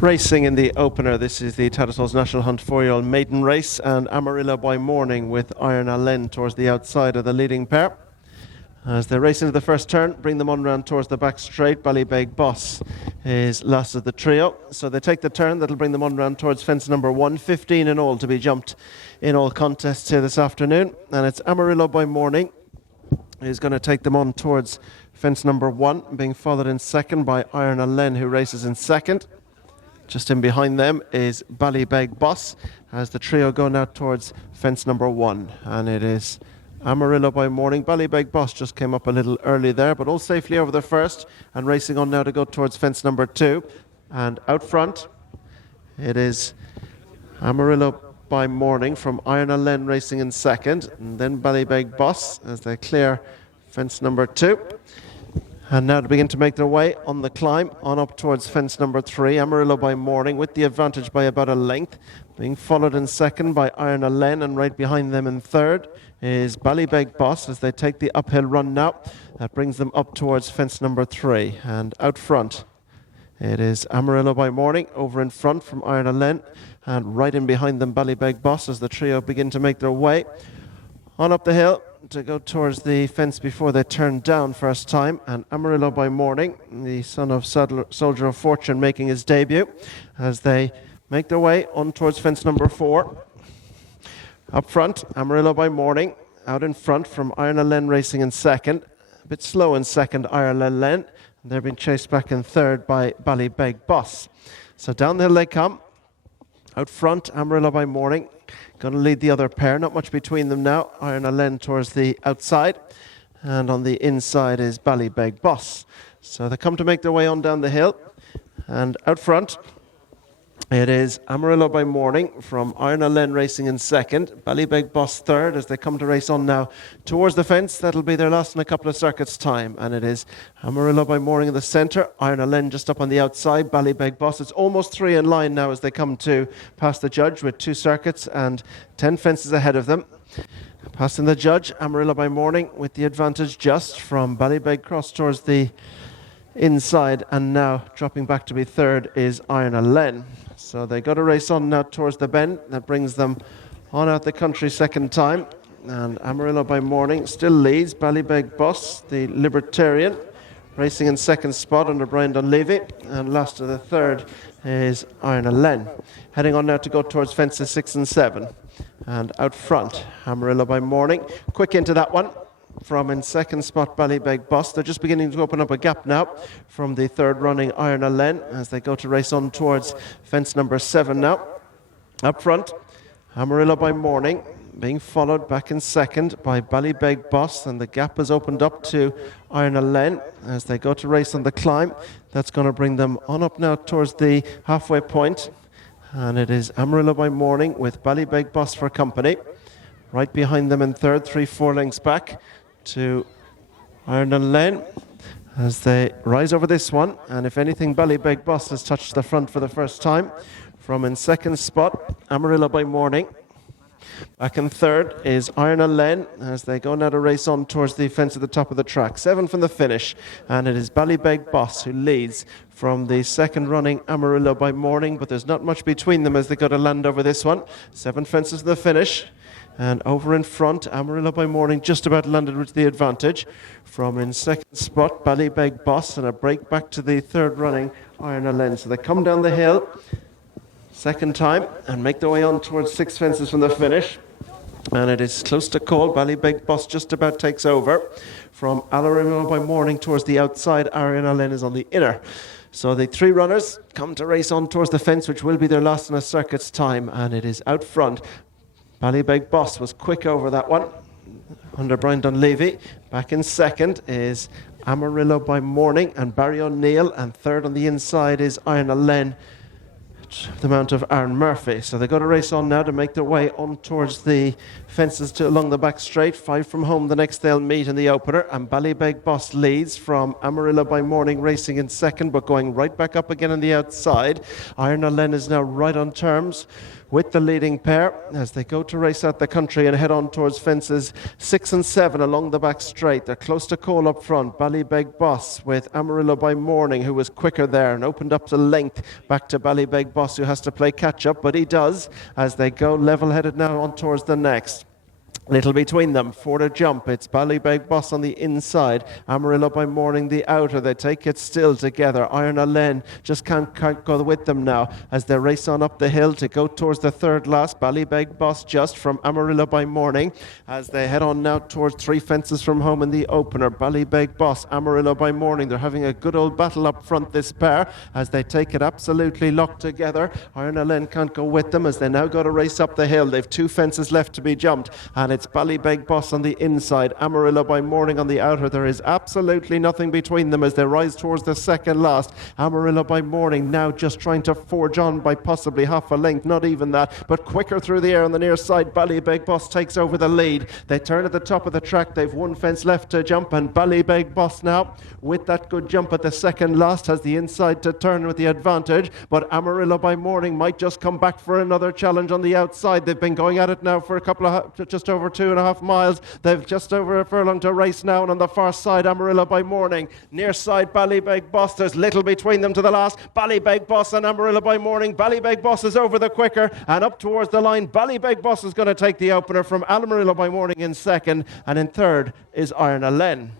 Racing in the opener, this is the Tattersalls National Hunt 4yo Maiden race, and Amarillo by Morning with Iron Allen towards the outside of the leading pair. As they race into the first turn, bring them on round towards the back straight. Ballybeg Boss is last of the trio. So they take the turn, that'll bring them on round towards fence number 1. 15 in all to be jumped in all contests here this afternoon. And it's Amarillo by Morning who's going to take them on towards fence number 1, being followed in second by Iron Allen, who races in second. Just in behind them is Ballybeg Boss as the trio go now towards fence number 1. And it is Amarillo by Morning. Ballybeg Boss just came up a little early there, but all safely over the first and racing on now to go towards fence number 2. And out front, it is Amarillo by Morning from Iron Allen racing in second. And then Ballybeg Boss as they clear fence number 2. And now to begin to make their way on the climb, on up towards fence number 3. Amarillo by Morning with the advantage by about a length, being followed in second by Iron Allen, and right behind them in third is Ballybeg Boss as they take the uphill run now. That brings them up towards fence number 3. And out front, it is Amarillo by Morning over in front from Iron Allen, and right in behind them Ballybeg Boss as the trio begin to make their way on up the hill to go towards the fence before they turn down first time. And Amarillo by Morning, the son of Soldier of Fortune, making his debut as they make their way on towards fence number 4. Up front, Amarillo by Morning, out in front from Iron Allen racing in second. A bit slow in second, Iron Allen. They're being chased back in third by Ballybeg Boss. So down the hill they come. Out front, Amarillo by Morning going to lead the other pair. Not much between them now. Iron Allen towards the outside, and on the inside is Ballybeg Boss. So they come to make their way on down the hill, and out front it is Amarillo by Morning from Iron Allen racing in second. Ballybeg Boss third as they come to race on now towards the fence. That'll be their last in a couple of circuits time. And it is Amarillo by Morning in the centre. Iron Allen just up on the outside. Ballybeg Boss. It's almost 3 in line now as they come to pass the judge with 2 circuits and 10 fences ahead of them. Passing the judge, Amarillo by Morning with the advantage just from Ballybeg Cross towards the inside, and now dropping back to be third is Iron Allen. So they got a race on now towards the bend. That brings them on out the country second time. And Amarillo by Morning still leads. Ballybeg Boss, the Libertarian, racing in second spot under Brian Dunleavy. And last of the third is Iron Allen. Heading on now to go towards fences 6 and 7. And out front, Amarillo by Morning. Quick into that one. From in second spot, Ballybeg Boss. They're just beginning to open up a gap now from the third running Iron Allen as they go to race on towards fence number 7 now. Up front, Amarillo by Morning being followed back in second by Ballybeg Boss, and the gap has opened up to Iron Allen as they go to race on the climb. That's going to bring them on up now towards the halfway point, and it is Amarillo by Morning with Ballybeg Boss for company. Right behind them in third, 3-4 lengths back to Iron Allen as they rise over this one. And if anything, Ballybeg Boss has touched the front for the first time. From in second spot, Amarillo by Morning. Back in third is Iron Allen as they go now to race on towards the fence at the top of the track. 7 from the finish, and it is Ballybeg Boss who leads from the second running Amarillo by Morning, but there's not much between them as they go to land over this one. 7 fences to the finish. And over in front, Amarillo by Morning just about landed with the advantage. From in second spot, Ballybeg Boss, and a break back to the third running Iron Allen. So they come down the hill second time and make their way on towards 6 fences from the finish. And it is close to call. Ballybeg Boss just about takes over. From Amarillo by Morning towards the outside, Iron Allen is on the inner. So the 3 runners come to race on towards the fence, which will be their last in a circuit's time. And it is out front. Ballybeg Boss was quick over that one under Brian Dunleavy. Back in second is Amarillo by Morning and Barry O'Neill, and third on the inside is Iron Allen. the mount of Aaron Murphy. So they got to race on now to make their way on towards the fences along the back straight. 5 from home, the next they'll meet in the opener. And Ballybeg Boss leads from Amarillo by Morning racing in second, but going right back up again on the outside. Iron Len is now right on terms with the leading pair as they go to race out the country and head on towards fences 6 and 7 along the back straight. They're close to call up front. Ballybeg Boss with Amarillo by Morning, who was quicker there and opened up the length back to Ballybeg Boss, who has to play catch up, but he does as they go level headed now on towards the next. Little between them for the jump. It's Ballybeg Boss on the inside, Amarillo by Morning the outer. They take it still together. Iron Len just can't go with them now as they race on up the hill to go towards the third last. Ballybeg Boss just from Amarillo by Morning as they head on now towards 3 fences from home in the opener. Ballybeg Boss, Amarillo by Morning. They're having a good old battle up front, this pair, as they take it absolutely locked together. Iron Len can't go with them as they now got to race up the hill. They've 2 fences left to be jumped, and it's Ballybeg Boss on the inside, Amarillo by Morning on the outer. There is absolutely nothing between them as they rise towards the second last. Amarillo by Morning now just trying to forge on by possibly half a length, not even that, but quicker through the air on the near side. Ballybeg Boss takes over the lead. They turn at the top of the track. They've 1 fence left to jump, and Ballybeg Boss now, with that good jump at the second last, has the inside to turn with the advantage, but Amarillo by Morning might just come back for another challenge on the outside. They've been going at it now for a couple of just over 2.5 miles. They've just over a furlong to race now, and on the far side, Amarillo by Morning. Near side, Ballybeg Boss. There's little between them to the last. Ballybeg Boss and Amarillo by Morning. Ballybeg Boss is over the quicker and up towards the line. Ballybeg Boss is going to take the opener from Amarillo by Morning in second, and in third is Iron Len.